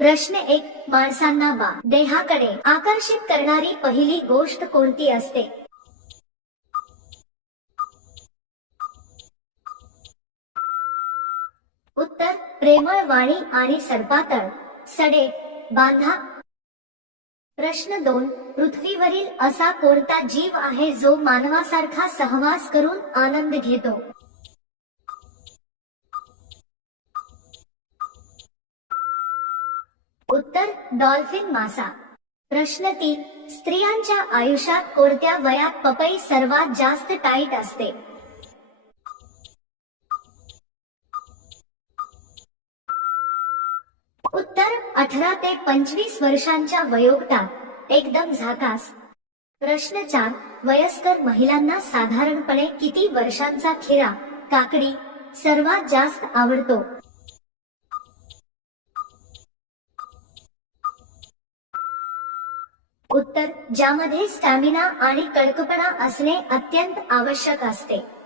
प्रश्न 1. माणसांना देहाकडे आकर्षित करणारी पहिली गोष्ट कोणती असते? उत्तर. प्रेमळ वाणी आणि सडपातळ सडे बांधा. प्रश्न 2. पृथ्वीवरील असा कोणता जीव आहे जो मानवासारखा सहवास करून आनंद घेतो? उत्तर. डॉल्फिन मासा. प्रश्न 3. स्त्रियांच्या आयुष्यात कोणत्या वयात पपई सर्वात जास्त टाईट असते? उत्तर. 18 ते 25 वर्षांच्या वयोगटात एकदम झकास. प्रश्न 4. वयस्कर महिलांना साधारणपणे किती वर्षांचा खिरा काकडी सर्वात जास्त आवडतो? उत्तर. ज्यामध्ये स्टॅमिना आणि कडकपणा असणे अत्यंत आवश्यक असते.